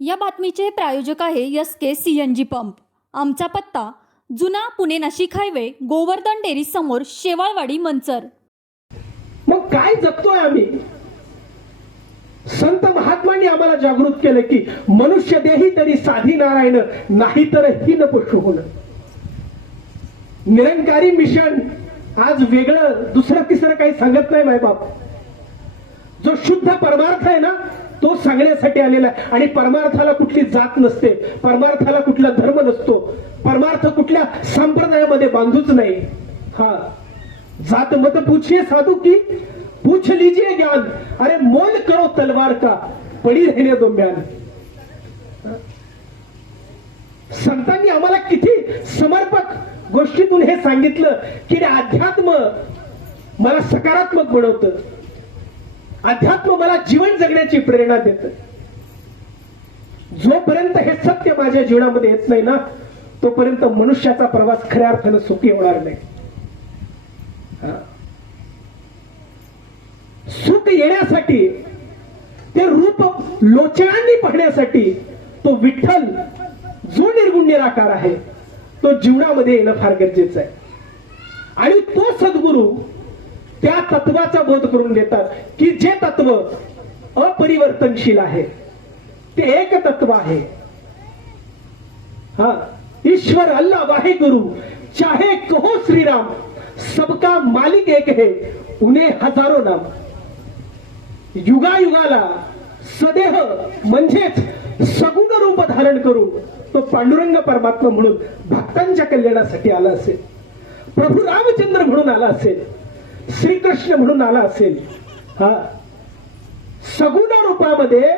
या बातमीचे प्रायोजक आहे एस.के. CNG pump. आमचा पत्ता जुना पुणे नाशिक हायवे, गोवर्धन डेअरी समोर, शेवाळवाडी, मंचर. मग काय जगतोय आम्ही? संत महात्मांनी आम्हाला जागृत केलं की मनुष्य देही तरी साधी नारायण, नाही तर हीन पशु होणं. निरंकारी मिशन आज वेगळं दुसरं तिसरं काही सांगत नाही मायबाप. जो शुद्ध परमार्थ आहे ना तो सांगण्यासाठी आलेला आहे. आणि परमार्थाला कुठली जात नसते, परमार्थाला कुठला धर्म नसतो, परमार्थ कुठल्या संप्रदायामध्ये बांधूच नाही. हा जात मत पूछिए साधू की, पूछ लीजिए ज्ञान, अरे मोल करो तलवार का, पडी रहने दो म्यान. संतांनी आम्हाला किती समर्पक गोष्टीतून हे सांगितलं की अध्यात्म मला सकारात्मक बनवतं, अध्यात्म मला जीवन जगण्याची प्रेरणा देतं. जोपर्यंत हे सत्य माझ्या जीवनामध्ये येत नाही ना तोपर्यंत मनुष्याचा प्रवास खऱ्या अर्थानं सुखी होणार नाही. सुख येण्यासाठी, ते रूप लोचनांनी पाहण्यासाठी तो विठ्ठल जो निर्गुण निराकार आहे तो जीवनामध्ये येणं फार गरजेचं आहे. आणि तो सद्गुरू त्या तत्वाचा बोध करून देतात की जे तत्व अपरिवर्तनशील आहे, ते एक तत्व आहे. हा, ईश्वर अल्लाह वाहेगुरु, चाहे कहो श्रीराम, सबका मालिक एक है, उन्हें हजारो नाम. युगायुगाला सदेह म्हणजेच सगुण रूप धारण करून तो पांडुरंग परमात्मा म्हणून भक्तांच्या कल्याणासाठी आला असेल, प्रभू रामचंद्र म्हणून आला असेल, श्रीकृष्ण म्हणून आला असेल. हा, सगुण रूपामध्ये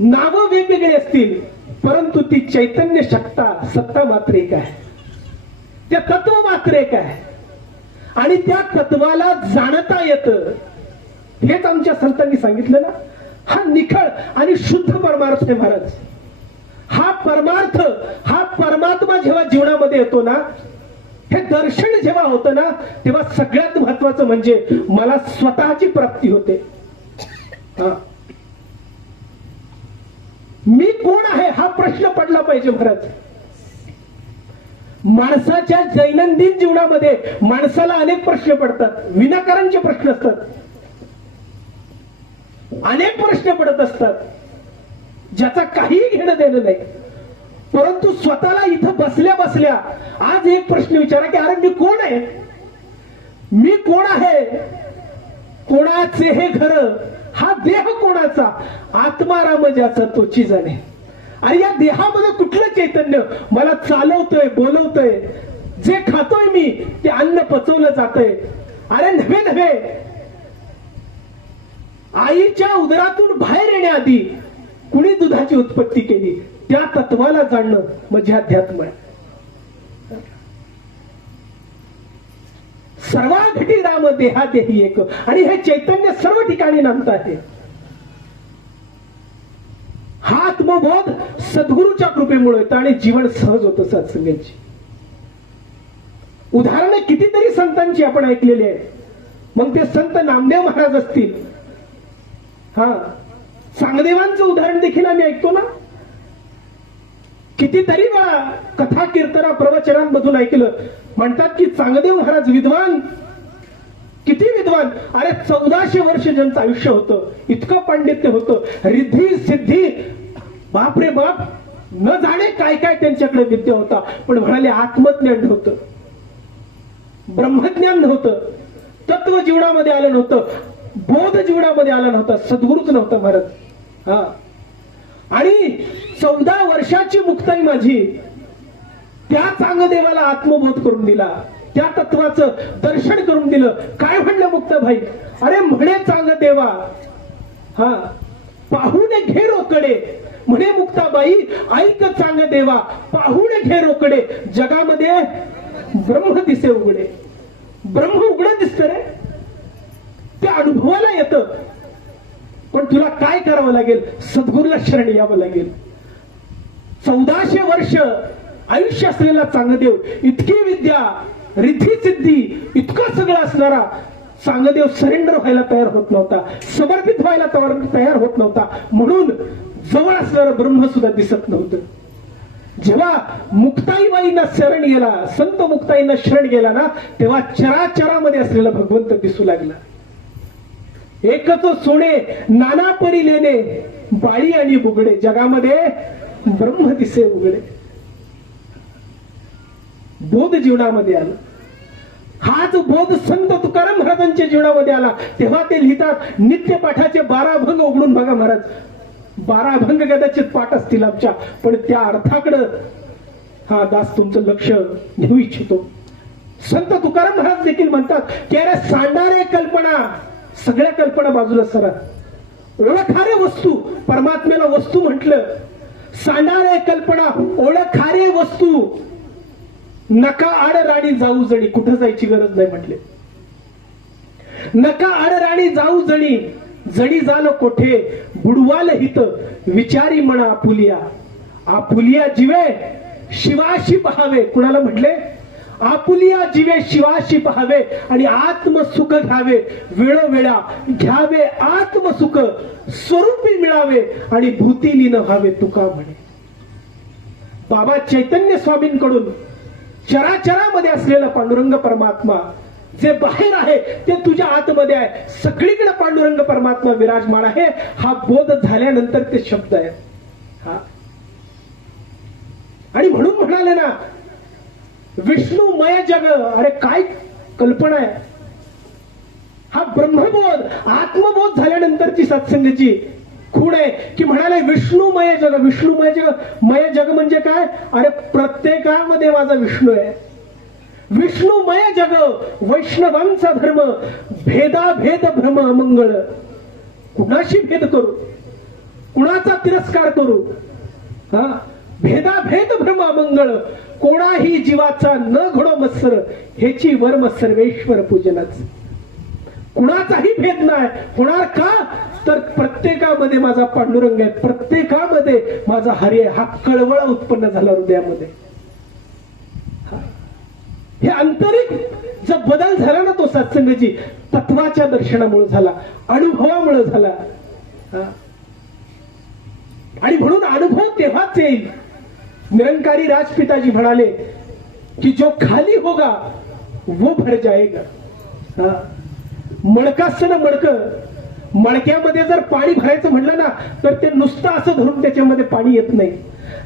नाव वेगवेगळे असतील परंतु ती चैतन्य सत्ता मात्र एक आहे, ते तत्व मात्र एक आहे. आणि त्या तत्वाला जाणता येतं हेच आमच्या संतांनी सांगितलं ना. हा निखळ आणि शुद्ध परमार्थ आहे महाराज. हा परमार्थ, हा परमात्मा जेव्हा जीवनामध्ये येतो ना, हे दर्शन जेव्हा होतं ना तेव्हा सगळ्यात महत्वाचं म्हणजे मला स्वतःची प्राप्ती होते. मी कोण आहे हा प्रश्न पडला पाहिजे महाराज. माणसाच्या दैनंदिन जीवनामध्ये माणसाला अनेक प्रश्न पडतात, विनाकारणचे प्रश्न असतात, अनेक प्रश्न पडत असतात ज्याचा काहीही घेणं देणं नाही. परंतु स्वतःला इथं बसल्या बसल्या आज एक प्रश्न विचारा की अरे मी कोण आहे, मी कोण आहे, कोणाचे हे घर, हा देह कोणाचा, आत्मा राम ज्याचा तोची जाणे. आणि या देहामध्ये कुठलं चैतन्य मला चालवतोय, बोलवतोय, जे खातोय मी ते अन्न पचवलं जातंय. अरे नव्हे नव्हे, आईच्या उदरातून बाहेर येण्याआधी कुणी दुधाची उत्पत्ती केली, त्या तत्वाला जाणणं म्हणजे अध्यात्म आहे. सर्वा घटी राम देहा देही एक. आणि हे चैतन्य सर्व ठिकाणी नांदत आहे. हा आत्मबोध सद्गुरूच्या कृपेमुळे येतं आणि जीवन सहज होतं सत्संगाची. उदाहरणं कितीतरी संतांची आपण ऐकलेली आहे. मग ते संत नामदेव महाराज असतील, हा, चांगदेवांचं उदाहरण देखील आम्ही ऐकतो ना. कितीतरी वेळा कथा कीर्तना प्रवचनांमधून ऐकलं. म्हणतात की चांगदेव महाराज विद्वान, किती विद्वान. अरे 1400 वर्ष ज्यांचं आयुष्य होतं, इतकं पांडित्य होतं, रिद्धी सिद्धी, बाप रे बाप, न जाणे काय काय त्यांच्याकडे विद्या होता. पण म्हणाले आत्मज्ञान नव्हतं, ब्रह्मज्ञान नव्हतं, तत्व जीवनामध्ये आलं नव्हतं, बोध जीवनामध्ये आला नव्हता, सद्गुरूच नव्हता महाराज. हा, आणि 14 वर्षाची मुक्ताई माझी त्या चांगदेवाला आत्मबोध करून दिला, त्या तत्वाचं दर्शन करून दिलं. काय म्हणलं मुक्ताबाई, अरे म्हणे चांगदेवा, हा, पाहून घे रोकडे, म्हणे मुक्ताबाई ऐक चांगदेवा, पाहून घे रोकडे, जगामध्ये ब्रह्म दिसे उघडे. ब्रह्म उघडं दिसत रे, ते अनुभवाला येतं. पण तुला काय करावं लागेल, सद्गुरूला शरण यावं लागेल. 1400 वर्ष आयुष्य असलेला चांगदेव, इतकी विद्या, रिद्धी सिद्धी, इतकं सगळं असणारा चांगदेव सरेंडर व्हायला तयार होत नव्हता, समर्पित व्हायला तयार होत नव्हता. म्हणून जवळ असणारं ब्रह्म सुद्धा दिसत नव्हतं. जेव्हा मुक्ताईबाईंना शरण गेला, संत मुक्ताईंना शरण गेला ना, तेव्हा चराचरामध्ये असलेला भगवंत दिसू लागला. एकच सोने नाना परी लेणे, बाळी आणि बुगडे, जगामध्ये ब्रह्म दिसे उघडे. बोध जीवनामध्ये आला. हाच बोध संत तुकाराम महाराजांच्या जीवनामध्ये आला. तेव्हा ते लिहितात, नित्य पाठाचे 12 अभंग उघडून बघा महाराज. 12 अभंग कदाचित पाठ असतील आमच्या, पण त्या अर्थाकडं हा दास तुमचं लक्ष नेऊ इच्छितो. संत तुकाराम महाराज देखील म्हणतात की अरे सांडारे कल्पना, सगळ्या कल्पना बाजूला सरा. ओळखारे वस्तू, परमात्म्याला वस्तू म्हटलं. सांडारे कल्पना, ओळखारे वस्तू, नका आड राणी जाऊ जणी. कुठं जायची गरज नाही म्हटले. नका आड राणी जाऊ जणी, जणी झालं कोठे बुडवाल हित, विचारी म्हणा आपुलिया. आपुलिया जीवे शिवाशी पहावे. कुणाला म्हटले? आपुलिया जीवे शिवाशी पहावे आणि आत्मसुख घ्यावे. वेळोवेळा घ्यावे आत्मसुख, स्वरूपी मिळावे आणि भूतीली न व्हावे. तुका म्हणे बाबा चैतन्य स्वामींकडून चराचरामध्ये असलेला पांडुरंग परमात्मा जे बाहेर आहे ते तुझ्या आतमध्ये आहे. सगळीकडे पांडुरंग परमात्मा विराजमान आहे. हा बोध झाल्यानंतर ते शब्द आहेत. हा आणि म्हणून म्हणाले ना, विष्णुमय जग. अरे काय कल्पना आहे. हा ब्रह्मबोध, आत्मबोध झाल्यानंतरची सत्संगाची खूण आहे की म्हणाले विष्णुमय जग. विष्णुमय जग, मय जग म्हणजे काय? अरे प्रत्येकामध्ये माझा विष्णू आहे. विष्णुमय जग, वैष्णवांचा धर्म, भेदाभेद भ्रम अमंगळ. कुणाशी भेद करू, कुणाचा तिरस्कार करू? हा, भेदाभेद भ्रम अमंगळ, कोणाही जीवाचा न घडो मत्सर, हेची वर्म सर्वेश्वर पूजनाच. कुणाचाही भेद नाही होणार. का तर प्रत्येकामध्ये माझा पांडुरंग आहे, प्रत्येकामध्ये माझा हरी आहे. हा कळवळा उत्पन्न झाला हृदयामध्ये. हे आंतरिक जो बदल झाला ना, तो सत्संगाची तत्वाच्या दर्शनामुळे झाला, अनुभवामुळे झाला. आणि म्हणून अनुभव तेव्हाच येईल. निरंकारी राजपिताजी म्हणाले की जो खाली होगा वो भर जाएगा. मडकासनं मडकं, मडक्यामध्ये जर पाणी भरायचं म्हणलं ना तर ते नुसतं असं धरून त्याच्यामध्ये पाणी येत नाही.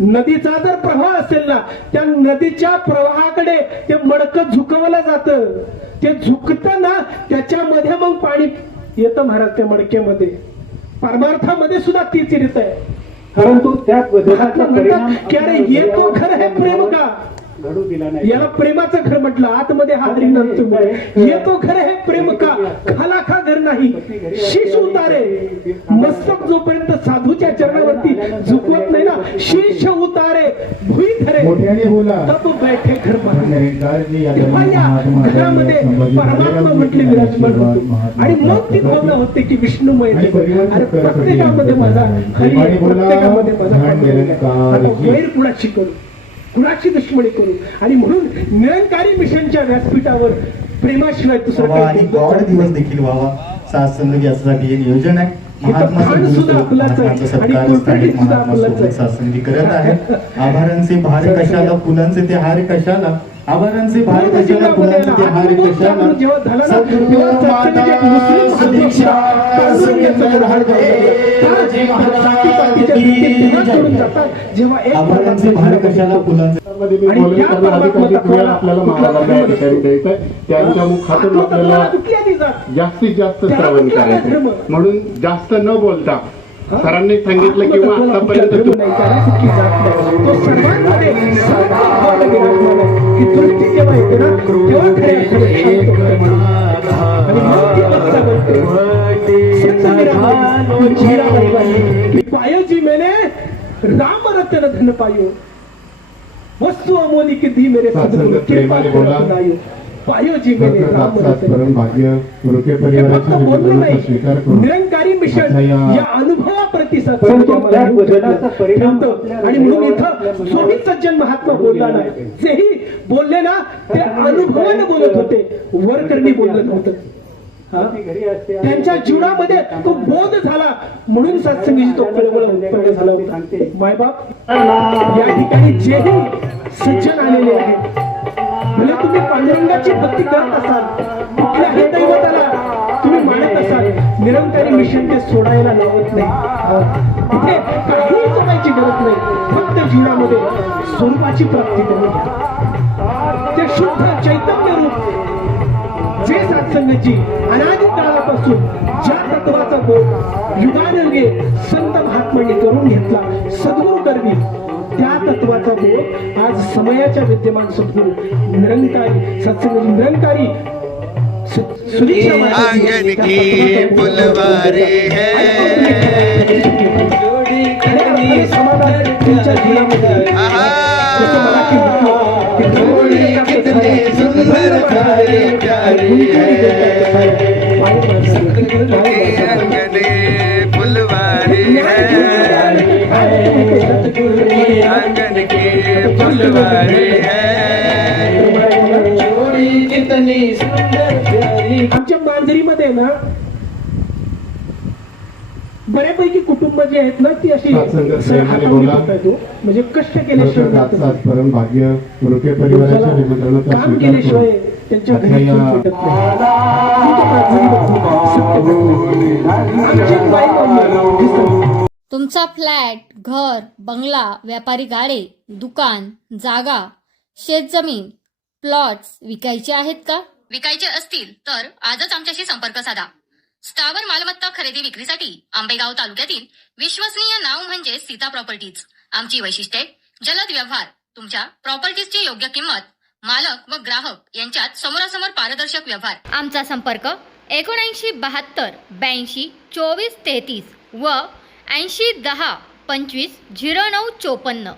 नदीचा जर प्रवाह असेल ना, त्या नदीच्या प्रवाहाकडे ते मडकं झुकवलं जातं. ते झुकतं ना, त्याच्यामध्ये मग पाणी येतं महाराज. त्या मडक्यामध्ये परमार्थामध्ये सुद्धा तीच रीत आहे. परंतु त्यात परिणाम की अरे ये तो घर है प्रेम का, घडू दिला नाही. याला प्रेमाचं घर म्हटलं. आतमध्ये हा ये तो घर है प्रेम का, खाला खा घर नाही. शीश उतारे, मस्तक जोपर्यंत साधूच्या चरणावरती झुकवत नाही ना, शीश उतारे भुई धरे, मोठ्याने बोला. तब बैठे घर तेव्हा या घरामध्ये परमात्मा म्हटले विराजमान होतो. आणि मग ती भावना होते की विष्णुमय. अरे प्रत्येकामध्ये माझा हरी, प्रत्येकामध्ये माझा वैर कुणाशी करू, कुणाची दुश्मनी करू. आणि म्हणून निरंकारी मिशनच्या व्यासपीठावर प्रेमाशिवाय दुसरं काही गॉड दिवस देखील व्हावा. सात्संग यासाठी हे नियोजन आहे. महात्मा सत्कार स्थानिक महात्मा सोबत सात्संगी करत आहेत. आभारांचे भार कशाला, फुलांचे ते हार कशाला. आभारांचे भार कशाला, फुलांचे ते हार कशाला. सद्गुरू माता सदीक्षा आभारांचे भार कशाला, फुलांचे. आपल्याला महाराजांना द्यायचंय. त्यांच्या मुखातून आपल्याला जास्तीत जास्त श्रवण करायचं. म्हणून जास्त न बोलता सरांनी सांगितलं किंवा आतापर्यंत पायो जी मैंने राम रतन धन पायो, वस्तु अमोली की दी मेरे सद्गुरु कृपा बनायो. पायो जी मैंने राम रतन भाग्य रुके परिवाराच्या निरंकारी मिशन या अनुभवाप्रती आणि म्हणून इथं जोही सज्जन महात्मा बोलला नाही, जेही बोलले ना ते अनुभवाने बोलत होते, वरकरणी बोलत नव्हतं. हा? त्यांच्या जीवनामध्ये तो बोध झाला म्हणून सत्संगीची तो कळवळ उत्पन्न झाला होता. मायबाप या ठिकाणी जेही सज्जन आलेले आहेत, भले तुम्ही पांडुरंगाची भक्ती करत असाल, कुठल्याही दैवताला तुम्ही मानत असाल, निरंकारी मिशन ते सोडायला लावत नाही. तिथे काहीही सोडायची गरज नाही, फक्त जीवनामध्ये स्वरूपाची प्राप्ती करून घ्या. ते शुद्ध चैतन्य रूप जे सत्संगाची अनादी काळापासून ज्या तत्वाचा बोध युगानयुगे संत महात्मांनी करून घेतला सद्गुरु करवी, त्या तत्वाचा बोध आज समयाच्या विद्यमान सद्गुरु निरंकारी सत्संगाची निरंकारी सुदीक्षा महाराज आंगन की फुलवारी है, समाधान तुमच्या जीवनामध्ये जसं मराठी म्हटलं, कितनी सुंदर प्यारी प्यारी है, आंगन फुलवारी है, आंगन की फुलवारी है, कितनी सुंदर प्यारी. आमच्या मांजरीमध्ये ना बऱ्यापैकी कुटुंब जे आहेत ना ती अशी सत्संग हातामध्ये बोला. करता येतो. म्हणजे कष्ट केल्याशिवाय जात नाही. परम भाग्य रुके परिवाराच्या निमंत्रणाचा काम स्वीकार केल्याशिवाय करून त्यांच्या घरी आता या चूल पेटत नाही. मी तो मांजरी बघतो, सत्य बघतो. आमची बाई म्हणली, हे सत्य. तुमचा फ्लॅट, घर, बंगला, व्यापारी गाडे, दुकान, जागा, शेतजमीन, प्लॉट्स विकायचे आहेत का? विकायचे असतील तर आजच आमच्याशी संपर्क साधा. स्थावर मालमत्ता खरेदी विक्रीसाठी आंबेगाव तालुक्यातील विश्वसनीय नाव म्हणजे सीता प्रॉपर्टीज. आमची वैशिष्ट्ये: जलद व्यवहार, तुमच्या प्रॉपर्टीजची योग्य किंमत, मालक व ग्राहक यांच्यात समोरासमोर पारदर्शक व्यवहार. आमचा संपर्क 7972 82 24 33 व 80 10 25 09 54.